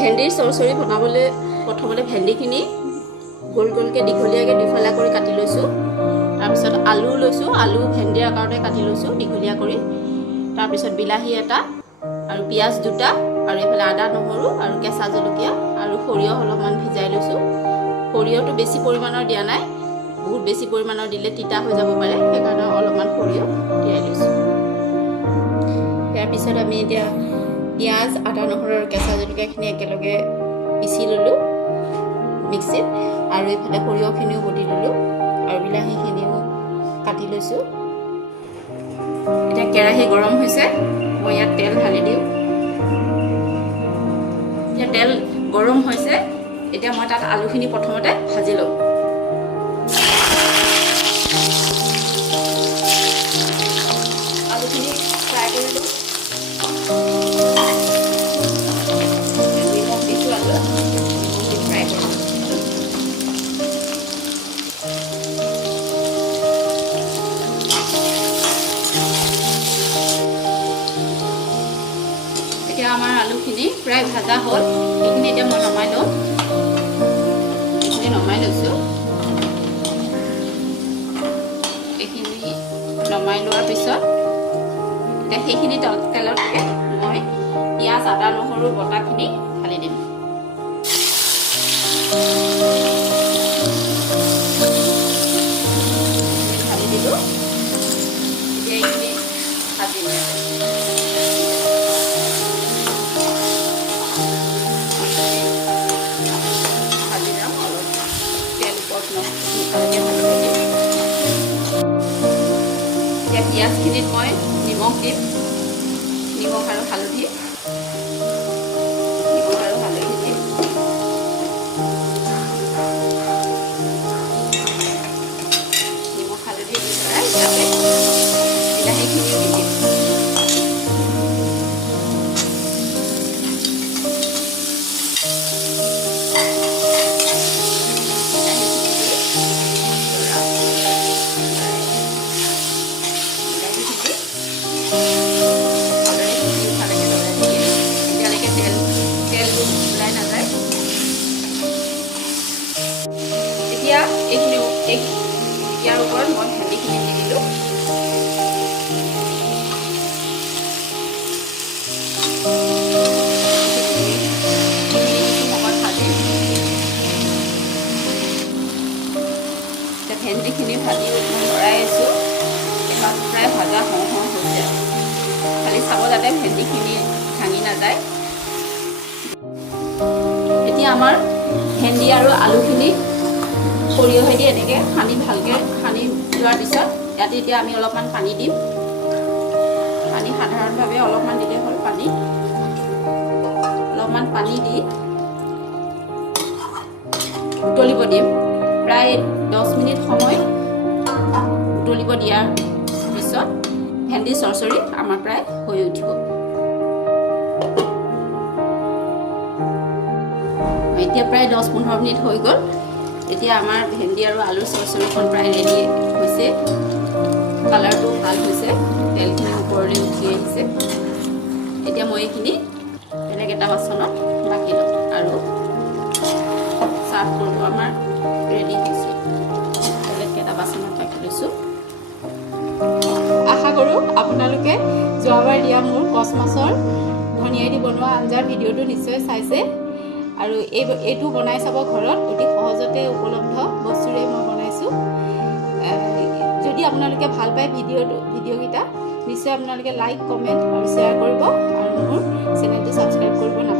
ভেন্দিৰ চৰচৰি বনাবলৈ প্ৰথমতে ভেন্দিখিনি গোল গোলকৈ দীঘলীয়াকৈ দুফালা কৰি কাটি লৈছোঁ। তাৰপিছত আলু লৈছোঁ, আলু ভেন্দিৰ আকাৰতে কাটি লৈছোঁ দীঘলীয়া কৰি। তাৰপিছত বিলাহী এটা আৰু পিঁয়াজ দুটা আৰু এইফালে আদা নহৰু আৰু কেঁচা জলকীয়া আৰু সৰিয়হ অলপমান ভিজাই লৈছোঁ। সৰিয়হটো বেছি পৰিমাণৰ দিয়া নাই, বহুত বেছি পৰিমাণৰ দিলে তিতা হৈ যাব পাৰে, সেইকাৰণে অলপমান সৰিয়হ তিয়াই লৈছোঁ। ইয়াৰ পিছত আমি এতিয়া পিঁয়াজ আদা নহৰু আৰু কেঁচা জলকীয়াখিনি একেলগে পিচি ল'লোঁ মিক্সিত, আৰু এইফালে সৰিয়হখিনিও বটি ল'লোঁ আৰু বিলাহীখিনিও কাটি লৈছোঁ। এতিয়া কেৰাহী গৰম হৈছে, মই ইয়াত তেল ঢালি দিওঁ। এতিয়া তেল গৰম হৈছে, এতিয়া মই তাত আলুখিনি প্ৰথমতে ভাজি লওঁ। আলুখিনি ফ্ৰাই কৰি লওঁ। নিমখ দিছোঁ, আলু নিমখ দি ফ্ৰাই কৰোঁ। এতিয়া আমাৰ আলুখিনি প্ৰায় ভাজা হ'ল, এইখিনি এতিয়া মই নমাই লওঁ। এইখিনি নমাই লৈছোঁ। এইখিনি নমাই লোৱাৰ পিছত এতিয়া সেইখিনি তেলতকৈ মই পিঁয়াজ আদা নহৰু বটাখিনি ঢালি দিম। ঢালি দিলোঁ। এতিয়া এইখিনি ভাজিম। ভাজি যাম অলপ, তেল ওপৰত ভালকৈ ভালকৈ দিম। এতিয়া পিঁয়াজখিনিত মই নিমখ দিম, নিমখ আৰু হালধি, নিমখ আৰু হালধি দিম। নিমখ হালধি দি পেলাই তাতে বিলাহীখিনিও দি দিম। এতিয়া ইয়াৰ ওপৰত মই ভেন্দিখিনি দি দিলোঁ। সময় ভাজিম। এতিয়া ভেন্দিখিনি ভাজি লৰাই আছোঁ। প্ৰায় ভাজা হওঁ হওঁ হৈছে, খালি চাব যাতে ভেন্দিখিনি ভাঙি নাযায়। এতিয়া আমাৰ ভেন্দি আৰু আলুখিনি সৰিয়হেদি এনেকৈ ভালকৈ সানি লোৱাৰ পিছত ইয়াত এতিয়া আমি অলপমান পানী দিম। পানী সাধাৰণভাৱে অলপমান দিলে হ'ল। অলপমান পানী দি উতলিব দিম। প্ৰায় 10 মিনিট সময় উতলিব দিয়াৰ পিছত ভেন্দি চৰচৰি আমাৰ প্ৰায় হৈ উঠিব। এতিয়া প্ৰায় 10-15 মিনিট হৈ গ'ল। এতিয়া আমাৰ ভেন্দি আৰু আলুৰ চৰচৰিখন প্ৰায় ৰেডি হৈছে। কালাৰটো ভাল হৈছে, তেলখিনি ওপৰলৈ উঠি আহিছে। এতিয়া মই এইখিনি বেলেগ এটা বাচনত ৰাখি লওঁ আৰু চাৰ্ভ কৰিব আমাৰ ৰেডি হৈছে। বেলেগ এটা বাচনত ৰাখি লৈছোঁ। আশা কৰোঁ আপোনালোকে যোৱাবাৰ দিয়া মোৰ কচ মাছৰ ধনিয়াই দি বনোৱা আঞ্জাৰ ভিডিঅ'টো নিশ্চয় চাইছে, আৰু এইটো বনাই চাব ঘৰত। অতি সহজতে উপলব্ধ বস্তুৰে মই বনাইছোঁ। যদি আপোনালোকে ভাল পায় ভিডিঅ'কেইটা, নিশ্চয় আপোনালোকে লাইক, কমেণ্ট আৰু শ্বেয়াৰ কৰিব, আৰু মোৰ চেনেলটো ছাবস্ক্ৰাইব কৰিব নাপাহৰিব।